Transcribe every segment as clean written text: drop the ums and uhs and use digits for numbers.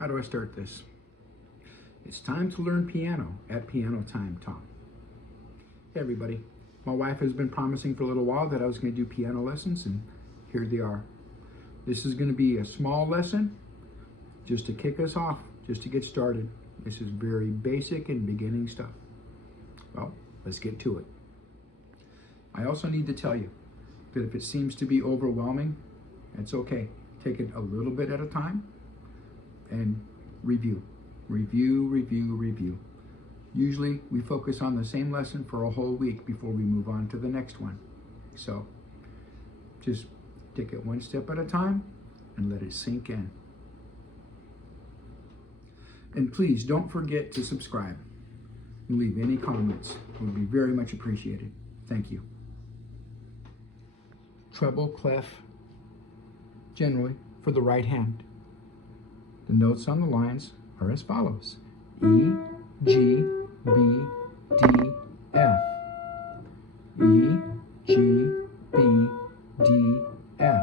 How do I start this? It's time to learn piano at PianoTimeTom. Hey everybody, my wife has been promising for a little while that I was going to do piano lessons, and here they are. This is going to be a small lesson just to kick us off, just to get started. This is very basic and beginning stuff. Well, let's get to it. I also need to tell you that if it seems to be overwhelming, it's okay. Take it a little bit at a time and review. Review. Usually we focus on the same lesson for a whole week before we move on to the next one. So just take it one step at a time and let it sink in. And please don't forget to subscribe and leave any comments. It would be very much appreciated. Thank you. Treble clef, generally for the right hand. The notes on the lines are as follows: E, G, B, D, F. E, G, B, D, F.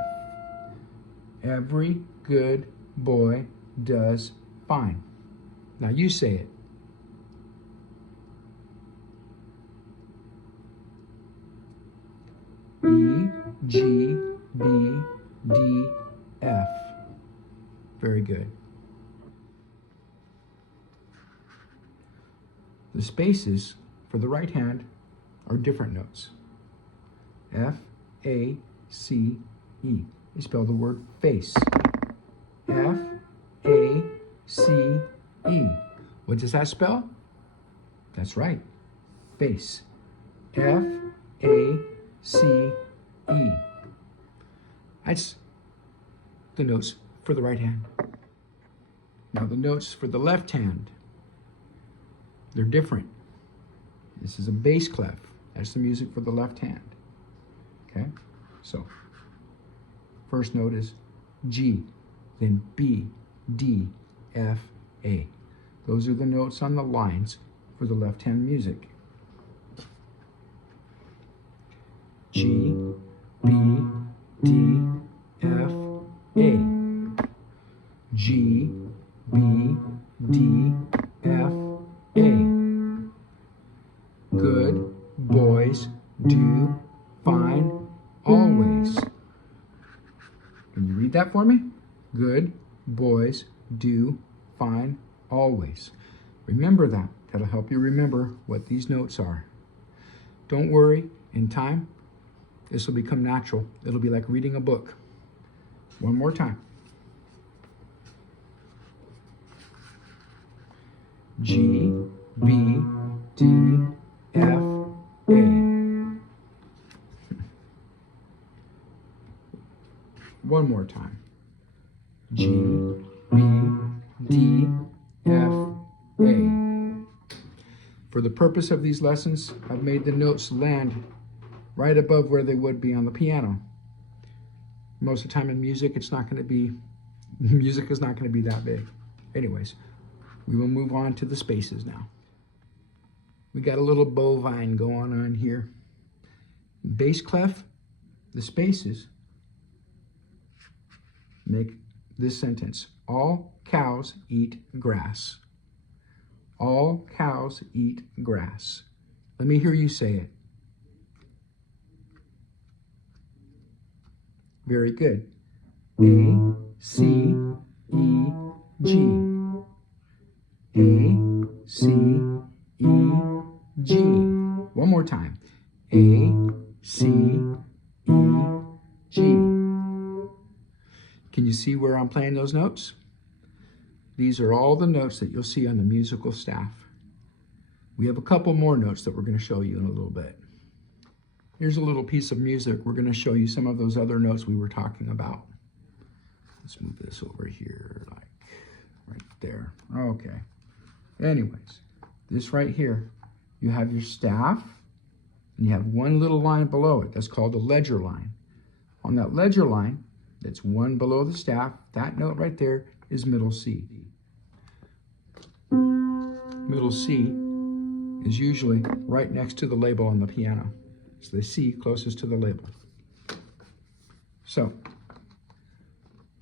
Every good boy does fine. Now you say it. E, G, B, D, F. Very good. The spaces for the right hand are different notes. F, A, C, E. You spell the word face. F, A, C, E. What does that spell? That's right, face. F, A, C, E. That's the notes for the right hand. Now the notes for the left hand, they're different. This is a bass clef. That's the music for the left hand. Okay? So, first note is G, then B, D, F, A. Those are the notes on the lines for the left hand music. G, B, D, F, A. G, B, D, F, A. Good boys do fine always. Can you read that for me? Good boys do fine always. Remember that. That'll help you remember what these notes are. Don't worry, in time, this will become natural. It'll be like reading a book. One more time. G, B, D, F, A. One more time. G, B, D, F, A. For the purpose of these lessons, I've made the notes land right above where they would be on the piano. Most of the time in music, music is not going to be that big. Anyways, we will move on to the spaces now. We got a little bovine going on here. Bass clef, the spaces make this sentence. All cows eat grass. All cows eat grass. Let me hear you say it. Very good. A, C, E, G. A, C, E, G. One more time. A, C, E, G. Can you see where I'm playing those notes? These are all the notes that you'll see on the musical staff. We have a couple more notes that we're going to show you in a little bit. Here's a little piece of music. We're going to show you some of those other notes we were talking about. Let's move this over here, like right there. Okay. Anyways, this right here, you have your staff, and you have one little line below it. That's called a ledger line. On that ledger line, that's one below the staff, that note right there is middle C. Middle C is usually right next to the label on the piano. It's the C closest to the label. So,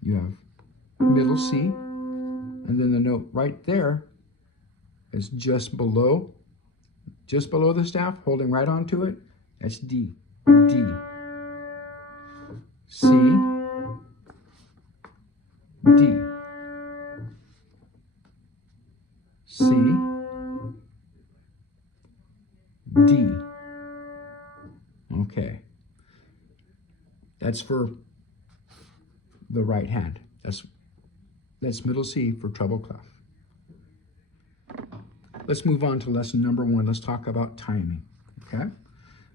you have middle C, And then the note right there is just below the staff, holding right onto it. That's D. D. C. D. C. D. Okay. That's for the right hand. That's middle C for treble clef. Let's move on to lesson number 1. Let's talk about timing, okay?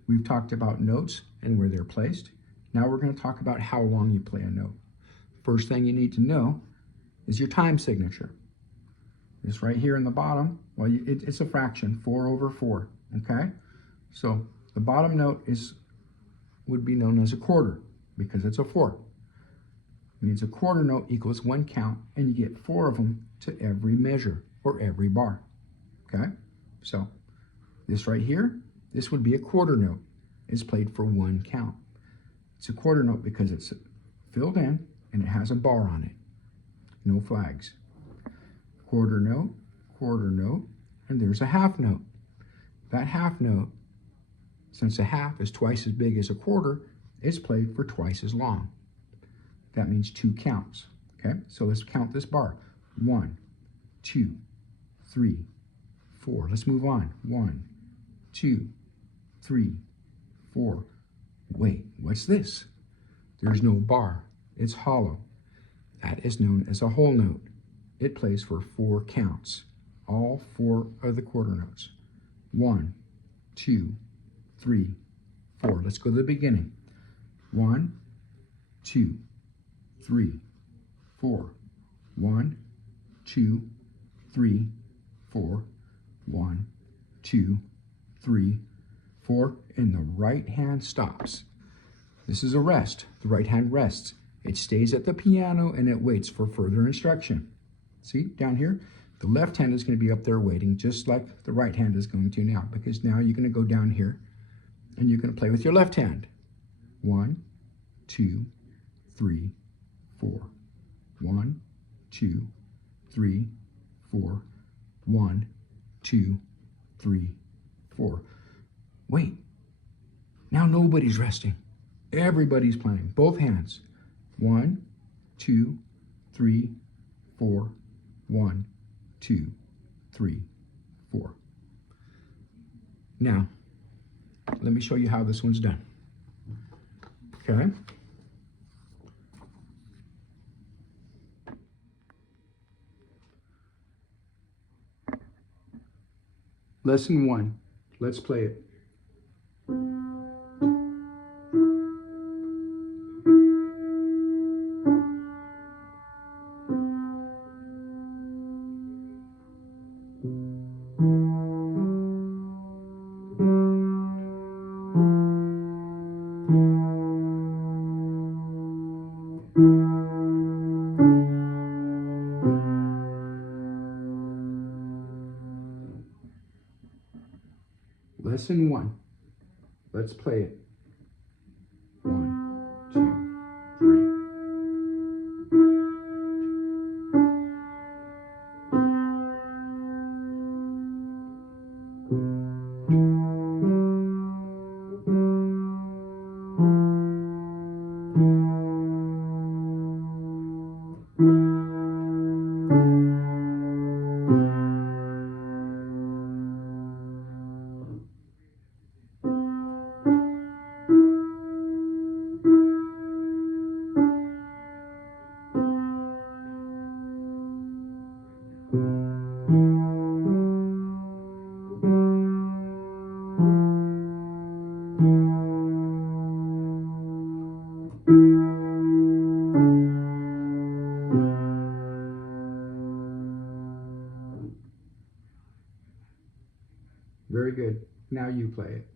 We've talked about notes and where they're placed. Now we're going to talk about how long you play a note. First thing you need to know is your time signature. This right here in the bottom, well, it's a fraction, 4/4, okay? So the bottom note would be known as a quarter because it's a 4. It means a quarter note equals 1 count, and you get 4 of them to every measure or every bar. Okay, so this right here, this would be a quarter note. It's played for 1 count. It's a quarter note because it's filled in and it has a bar on it. No flags. Quarter note, and there's a half note. That half note, since a half is twice as big as a quarter, is played for twice as long. That means 2 counts. Okay, so let's count this bar. 1, 2, 3, 4. Let's move on. 1, 2, 3, 4. Wait, what's this? There's no bar. It's hollow. That is known as a whole note. It plays for 4 counts. All 4 of the quarter notes. 1, 2, 3, 4. Let's go to the beginning. 1, 2, 3, 4. 1, 2, 3, 4. 1, 2, 3, 4, and the right hand stops. This is a rest. The right hand rests. It stays at the piano and it waits for further instruction. See, down here, the left hand is going to be up there waiting, just like the right hand is going to now, because now you're going to go down here and you're going to play with your left hand. 1, 2, 3, 4. 1, 2, 3, 4. 1, 2, 3, 4. Wait, now nobody's resting. Everybody's playing, both hands. 1, 2, 3, 4. 1, 2, 3, 4. Now, let me show you how this one's done. Okay? Lesson 1. Let's play it. Lesson 1. Let's play it. 1, 2, 3. Very good. Now you play it.